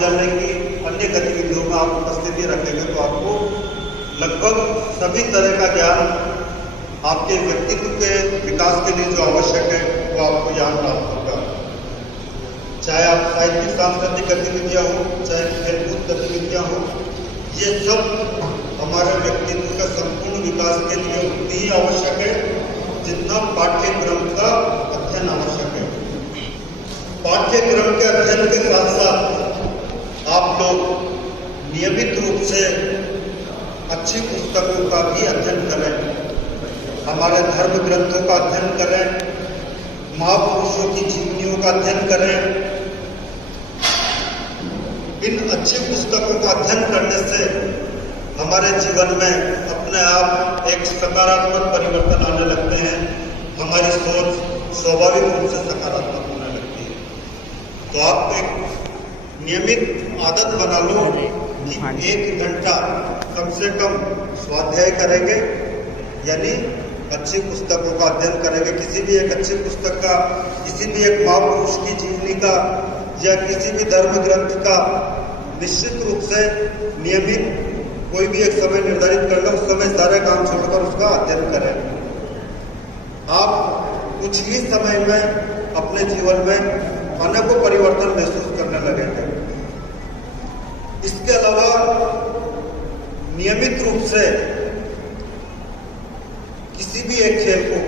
महाविद्यालय की अन्य गतिविधियों में आप उपस्थिति रखेंगे तो आपको लगभग सभी तरह का ज्ञान आपके व्यक्तित्व के विकास के लिए जो आवश्यक है वो आपको ज्ञान प्राप्त होगा। चाहे आप साहित्यिक सांस्कृतिक गतिविधियाँ हो, चाहे खेलकूद गतिविधियाँ हो, ये सब हमारे व्यक्तित्व का संपूर्ण विकास के लिए उतनी ही आवश्यक है जितना पाठ्यक्रम का अध्ययन आवश्यक है। पाठ्यक्रम के अध्ययन के साथ साथ आप लोग नियमित रूप से अच्छी पुस्तकों का भी अध्ययन करें, हमारे धर्म ग्रंथों का अध्ययन करें, महापुरुषों की जीवनियों का अध्ययन करें। इन अच्छी पुस्तकों का अध्ययन करने से हमारे जीवन में अपने आप एक सकारात्मक परिवर्तन आने लगते हैं, हमारी सोच स्वाभाविक रूप से सकारात्मक होने लगती है। तो आप एक नियमित आदत बना लो कि 1 घंटा कम से कम स्वाध्याय करेंगे, यानी अच्छी पुस्तकों का अध्ययन करेंगे। किसी भी एक अच्छी पुस्तक का, किसी भी एक महापुरुष की जीवनी का या किसी भी धर्म ग्रंथ का निश्चित रूप से नियमित कोई भी एक समय निर्धारित कर लो, उस समय सारे काम छोड़कर उसका अध्ययन करें। आप कुछ ही समय में अपने जीवन में अनेकों परिवर्तन महसूस करने लगेंगे। इसके अलावा नियमित रूप से किसी भी एक खेल को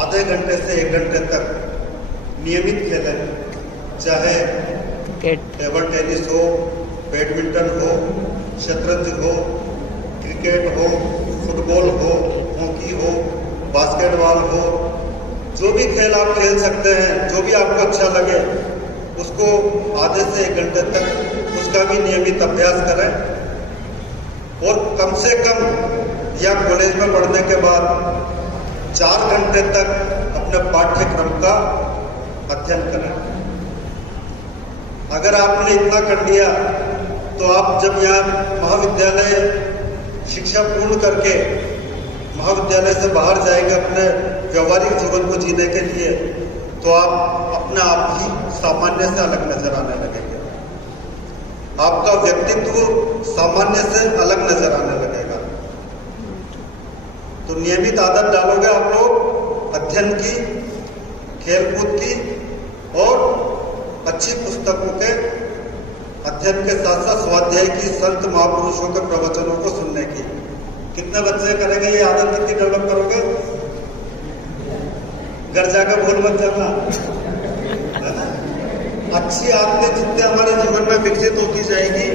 आधे घंटे से 1 घंटे तक नियमित खेलें, चाहे टेबल टेनिस हो, बैडमिंटन हो, शतरंज हो, क्रिकेट हो, फुटबॉल हो, हॉकी हो, बास्केटबॉल हो, जो भी खेल आप खेल सकते हैं, जो भी आपको अच्छा लगे उसको आधे से 1 घंटे तक उसका भी नियमित अभ्यास करें। और कम से कम या कॉलेज में पढ़ने के बाद 4 घंटे तक अपने पाठ्यक्रम का अध्ययन करें। अगर आपने इतना कर लिया तो आप जब यहाँ महाविद्यालय शिक्षा पूर्ण करके महाविद्यालय से बाहर जाएंगे अपने व्यवहारिक जीवन को जीने के लिए, तो आप अपने आप ही सामान्य से अलग नजर आने लगेंगे। आपका व्यक्तित्व सामान्य से अलग नजर आने लगेगा। तो नियमित आदत डालोगे आप लोग अध्ययन की, खेलकूद की और अच्छी पुस्तकों के अध्ययन के साथ साथ स्वाध्याय की, संत महापुरुषों के प्रवचनों को सुनने की। कितने बच्चे करेंगे ये आदत? कितनी डेवलप करोगे? घर जाकर भूल मत जाना। अच्छी आदतें जितने हमारे जीवन में विकसित होती जाएगी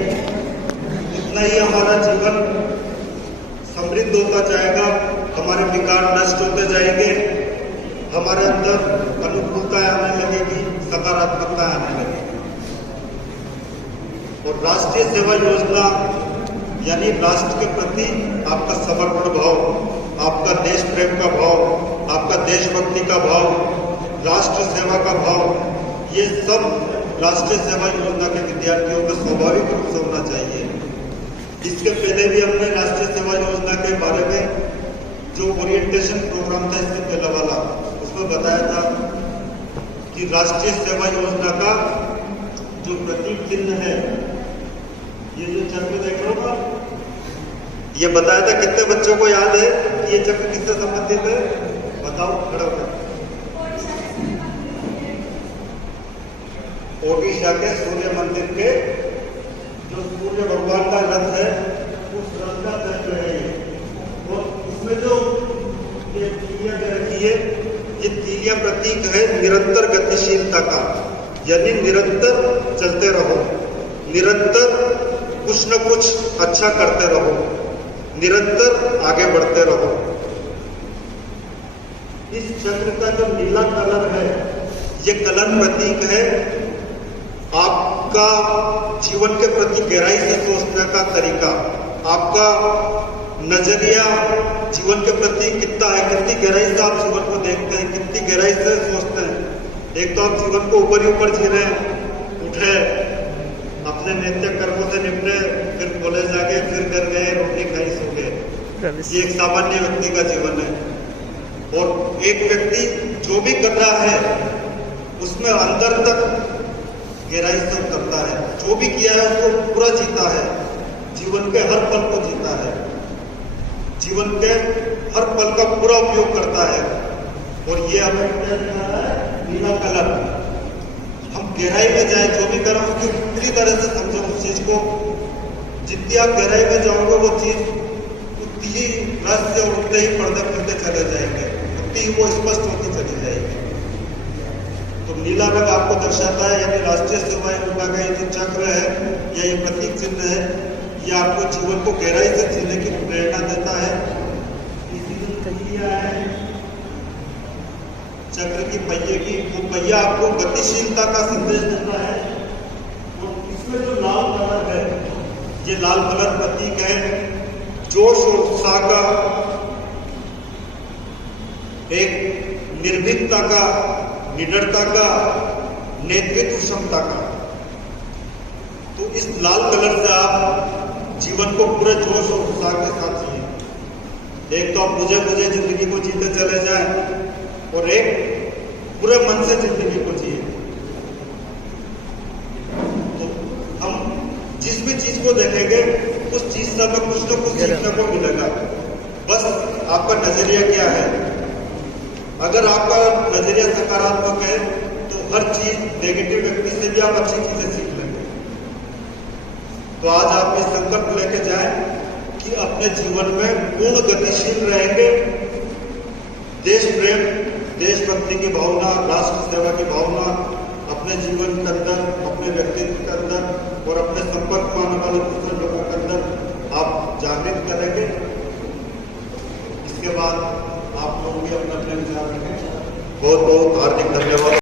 उतना ही हमारा जीवन समृद्ध होता जाएगा, हमारे विकार नष्ट होते जाएंगे, हमारे अंदर अनुकूलता आने लगेगी, सकारात्मकता आने लगेगी। और राष्ट्रीय सेवा योजना यानी राष्ट्र के प्रति आपका समर्पण भाव, आपका देश प्रेम का भाव, आपका देशभक्ति का भाव, राष्ट्र सेवा का भाव, ये सब राष्ट्रीय सेवा योजना के विद्यार्थियों को स्वाभाविक रूप से होना चाहिए। इसके पहले भी हमने राष्ट्रीय सेवा योजना के बारे में जो ओरिएंटेशन प्रोग्राम था इससे पहले वाला, उसमें बताया था कि राष्ट्रीय सेवा योजना का जो प्रतीक चिन्ह है, ये जो चक्र देख रहे हो ना, ये बताया था। कितने बच्चों को याद है कि ये चक्र किससे संबंधित है? बताओ, खड़ा होकर। ओडिशा के सूर्य मंदिर के जो सूर्य भगवान का रथ है उस रथ का चक्र है ये। और उसमें जो ये तीलियां रखी है, ये तीलियां प्रतीक है निरंतर गतिशीलता का, यानी निरंतर चलते रहो, निरंतर कुछ न कुछ अच्छा करते रहो, निरंतर आगे बढ़ते रहो। इस चक्र का जो नीला कलर है, ये कलर प्रतीक है आपका जीवन के प्रति गहराई से सोचने का तरीका, आपका नजरिया जीवन के प्रति कितना है, कितनी गहराई से आप जीवन को देखते हैं, कितनी गहराई से सोचते हैं। एक तो आप जीवन को ऊपर ही ऊपर जी रहे हैं, उठे, अपने नित्य कर्मों से निपटे, फिर कॉलेज आ गए, फिर घर गए, रोटी खाई, सो गए। ये एक सामान्य व्यक्ति का जीवन है। और एक व्यक्ति जो भी कर रहा है उसमें अंदर तक गहराई से उतरता है, जो भी किया है उसको पूरा जीता है, जीवन के हर पल को जीता है, जीवन के हर पल का पूरा उपयोग करता है। और ये हमें नीला कलर, हम गहराई में जाए, जो भी करें उसकी पूरी तरह से समझो उस चीज को। जितनी आप गहराई में जाओगे वो चीज उतनी ही रहस्य और उतने ही पर्दे खुलते चले जाएंगे, उतनी ही वो स्पष्ट होती चली जाएगी। तो नीला रंग आपको दर्शाता है, यानी राष्ट्रीय सेवा योजना का ये जो चक्र है या ये प्रतीक चिन्ह है, ये आपको जीवन को गहराई से जीने की प्रेरणा देता है। चक्र की पहिए की, वो पहिया आपको गतिशीलता का संदेश देता है। और इसमें जो लाल कलर है, ये लाल कलर प्रतीक है जोश और उत्साह का, एक निर्भीकता का, निडरता का, नेतृत्व क्षमता का। तो इस लाल कलर से आप जीवन को पूरे जोश और उत्साह के साथ जिए। एक तो आप मुझे जिंदगी को जीते चले जाएं, और एक पूरे मन से जिंदगी को जिए। तो हम जिस भी चीज को देखेंगे उस चीज से हमें कुछ न कुछ सीखने को मिलेगा। बस आपका नजरिया क्या है। अगर आपका नजरिया सकारात्मक है तो हर चीज, नेगेटिव व्यक्ति से भी आप अच्छी चीजें सीख लेंगे। तो आज आप ये संकल्प लेके जाएं कि अपने जीवन में पूर्ण गतिशील रहेंगे। देश प्रेम, देशभक्ति की भावना, राष्ट्र सेवा की भावना अपने जीवन के अंदर, अपने व्यक्तित्व के अंदर और अपने संपर्क में आने वाले दूसरे लोगों के अंदर आप जागृत करेंगे। इसके बाद आप लोग भी अपने अपने विचार रखें। बहुत बहुत हार्दिक धन्यवाद।